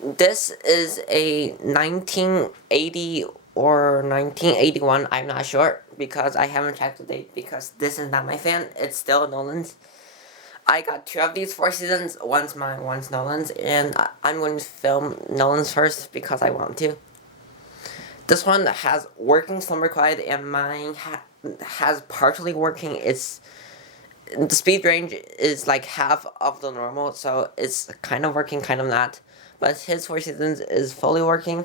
This is a 1980 or 1981, I'm not sure, because I haven't checked the date, because this is not my fan, it's still Nolan's. I got two of these Four Seasons, one's mine, one's Nolan's, and I'm going to film Nolan's first because I want to. This one has working slumber quiet, and mine has partially working. It's the speed range is like half of the normal, so it's kind of working, kind of not. But his Four Seasons is fully working.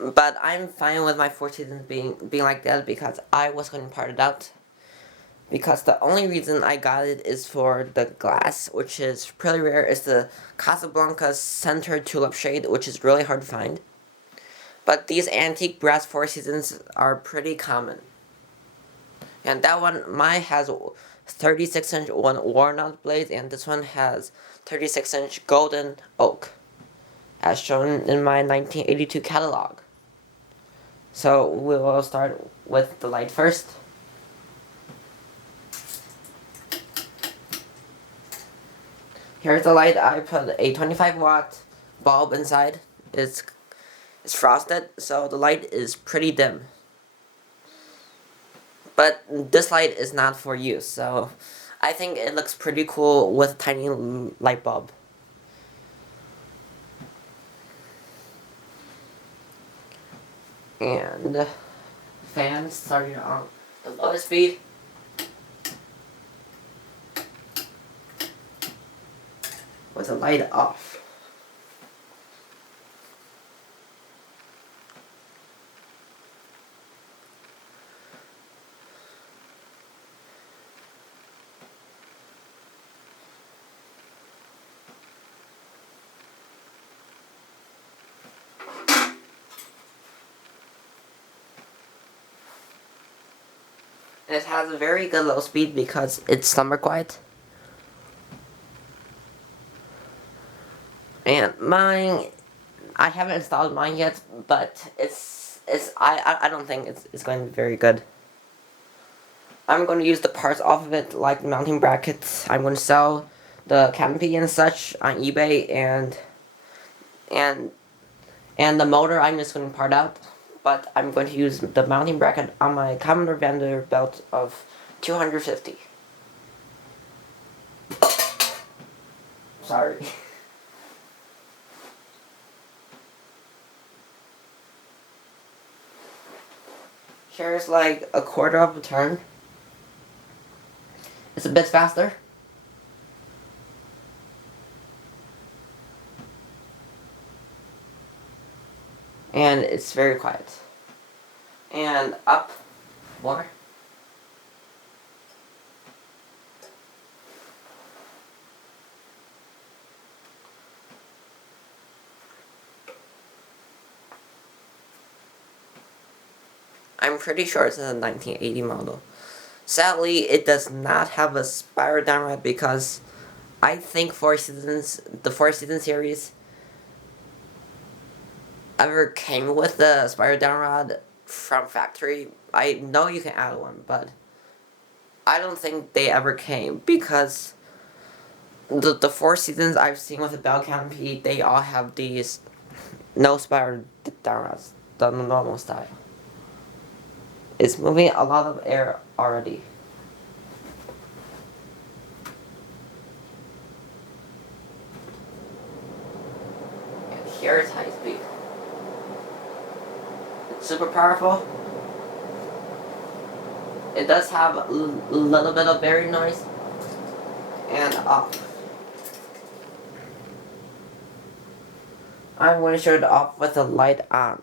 But I'm fine with my Four Seasons being like that because I was going to part it out. Because the only reason I got it is for the glass, which is pretty rare. It's the Casablanca Center Tulip Shade, which is really hard to find. But these antique brass Four Seasons are pretty common. And that one, mine has 36-inch one worn out blades, and this one has 36-inch golden oak, as shown in my 1982 catalog. So we will start with the light first. Here's the light. I put a 25-watt bulb inside. It's frosted, so the light is pretty dim. But this light is not for use, so I think it looks pretty cool with a tiny light bulb. And fan starting on the lowest speed. With the light off. It has a very good low speed because it's slumber quiet. And mine, I haven't installed mine yet, but I don't think it's going to be very good. I'm going to use the parts off of it, like the mounting brackets. I'm going to sell the canopy and such on eBay, and the motor I'm just going to part out. But I'm going to use the mounting bracket on my Commodore Vanderbilt of 250. Sorry. Here's like a quarter of a turn. It's a bit faster. And it's very quiet. And up more. I'm pretty sure it's a 1980 model. Sadly, it does not have a spiral downrod because I think the Four Seasons series ever came with the spiral downrod from factory. I know you can add one, but I don't think they ever came because the Four Seasons I've seen with the bell canopy, they all have these no spiral downrods, the normal style. It's moving a lot of air already. And here's high speed. It's super powerful. It does have a little bit of bearing noise. And off. I'm going to show it off with the light on.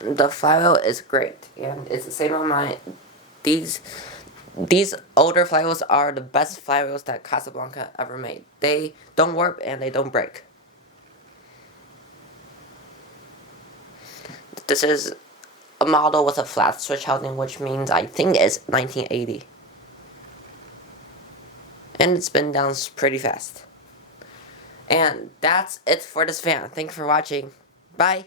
The file is great, and it's the same on my these These older flywheels are the best flywheels that Casablanca ever made. They don't warp and they don't break. This is a model with a flat switch housing, which means I think it's 1980. And it's been down pretty fast. And that's it for this fan. Thank you for watching. Bye.